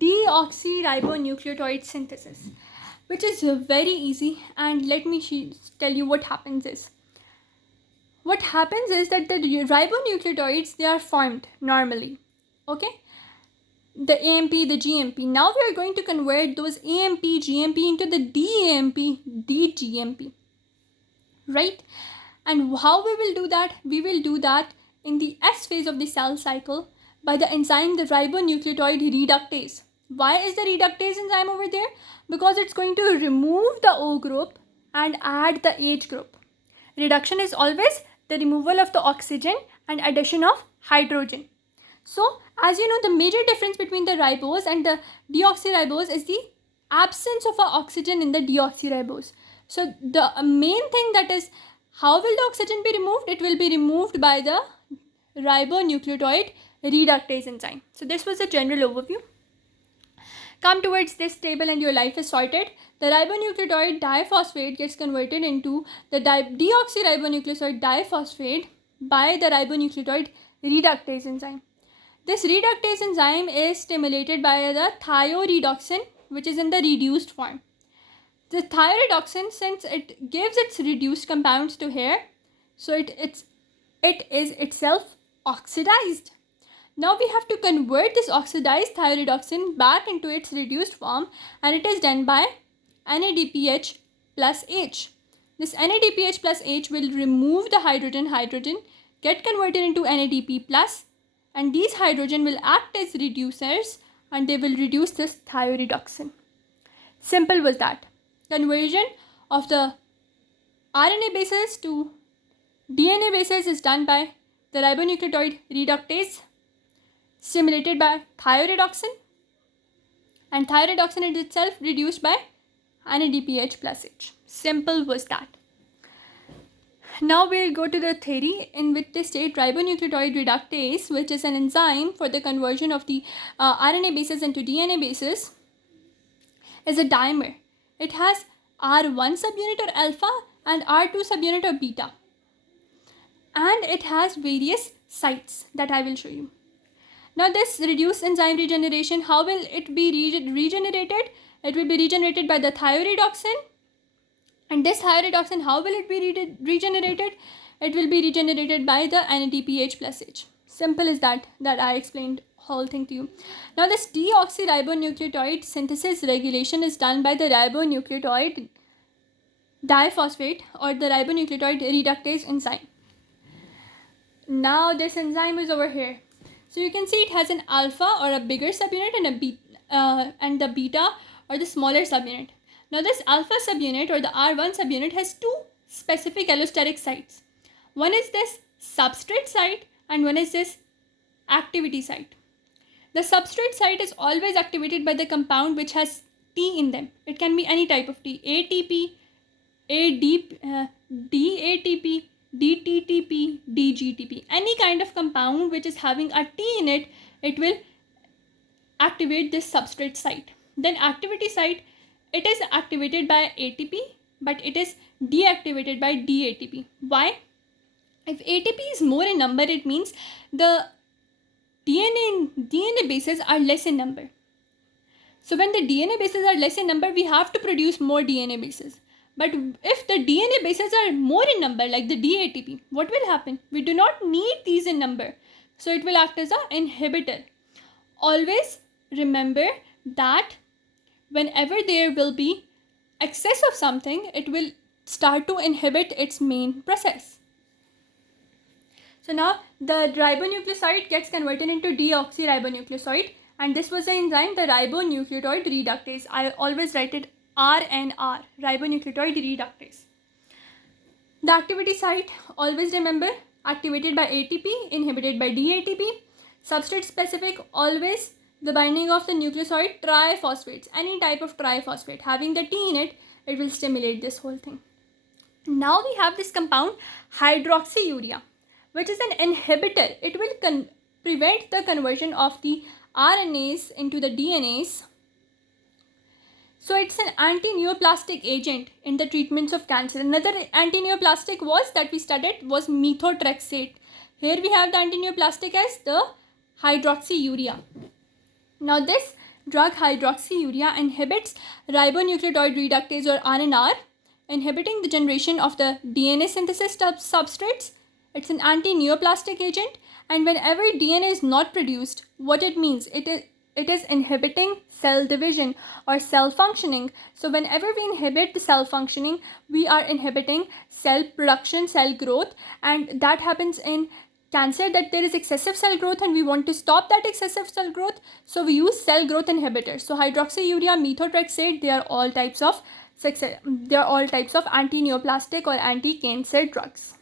deoxy ribonucleotide synthesis, which is very easy. And let me tell you what happens is. What happens is that the ribonucleotides, they are formed normally. Okay? The AMP, the GMP. Now we are going to convert those AMP, GMP into the DAMP, DGMP. Right? And how we will do that? We will do that in the S phase of the cell cycle by the enzyme, the ribonucleotide reductase. Why is the reductase enzyme over there? Because it's going to remove the O group and add the H group. Reduction is always the removal of the oxygen and addition of hydrogen. So, as you know, the major difference between the ribose and the deoxyribose is the absence of oxygen in the deoxyribose. So, the main thing that is, how will the oxygen be removed? It will be removed by the ribonucleotide reductase enzyme. So, this was a general overview. Come towards this table and your life is sorted. The ribonucleotide diphosphate gets converted into the deoxyribonucleoside diphosphate by the ribonucleotide reductase enzyme. This reductase enzyme is stimulated by the thioredoxin, which is in the reduced form. The thioredoxin, since it gives its reduced compounds to here, so it is itself oxidized. Now we have to convert this oxidized thioredoxin back into its reduced form, and it is done by NADPH plus H. This NADPH plus H will remove the hydrogen, get converted into NADP plus, and these hydrogen will act as reducers and they will reduce this thioredoxin. Simple was that. Conversion of the RNA bases to DNA bases is done by the ribonucleotide reductase stimulated by thioredoxin, and thioredoxin is itself reduced by NADPH plus H. Simple was that. Now we'll go to the theory in which they state ribonucleotide reductase, which is an enzyme for the conversion of the RNA bases into DNA bases, is a dimer. It has R1 subunit or alpha and R2 subunit or beta. And it has various sites that I will show you. Now this reduced enzyme regeneration, how will it be regenerated? It will be regenerated by the thioredoxin. And this thioredoxin, how will it be regenerated? It will be regenerated by the NADPH plus H. Simple as that I explained whole thing to you. Now this deoxyribonucleotide synthesis regulation is done by the ribonucleotide diphosphate or the ribonucleotide reductase enzyme. Now this enzyme is over here. So you can see it has an alpha or a bigger subunit and a beta, and the beta or the smaller subunit. Now this alpha subunit or the R1 subunit has two specific allosteric sites. One is this substrate site and one is this activity site. The substrate site is always activated by the compound which has T in them. It can be any type of T, ATP, DATP, DTTP, DGTP. Any kind of compound which is having a T in it, it will activate this substrate site. Then activity site, it is activated by ATP, but it is deactivated by DATP. Why? If ATP is more in number, it means the DNA bases are less in number. So when the DNA bases are less in number, we have to produce more DNA bases. But if the DNA bases are more in number, like the DATP, what will happen? We do not need these in number. So it will act as an inhibitor. Always remember that whenever there will be excess of something, it will start to inhibit its main process. So now the ribonucleoside gets converted into deoxyribonucleoside, and this was the enzyme, the ribonucleotide reductase. I always write it RNR, ribonucleotide reductase. The activity site, always remember, activated by ATP, inhibited by DATP. Substrate specific, always the binding of the nucleoside triphosphates, any type of triphosphate having the T in it, it will stimulate this whole thing. Now we have this compound hydroxyurea, which is an inhibitor. It will prevent the conversion of the RNAs into the DNAs. So it's an anti-neoplastic agent in the treatments of cancer. Another anti-neoplastic that we studied was methotrexate. Here we have the anti-neoplastic as the hydroxyurea. Now this drug hydroxyurea inhibits ribonucleotide reductase or RNR, inhibiting the generation of the DNA synthesis substrates. It's an anti-neoplastic agent, and whenever DNA is not produced, what it means, it is inhibiting cell division or cell functioning. So whenever we inhibit the cell functioning, we are inhibiting cell production, cell growth, and that happens in cancer, that there is excessive cell growth and we want to stop that excessive cell growth, so we use cell growth inhibitors. So hydroxyurea, methotrexate, they are all types of anti-neoplastic or anti-cancer drugs.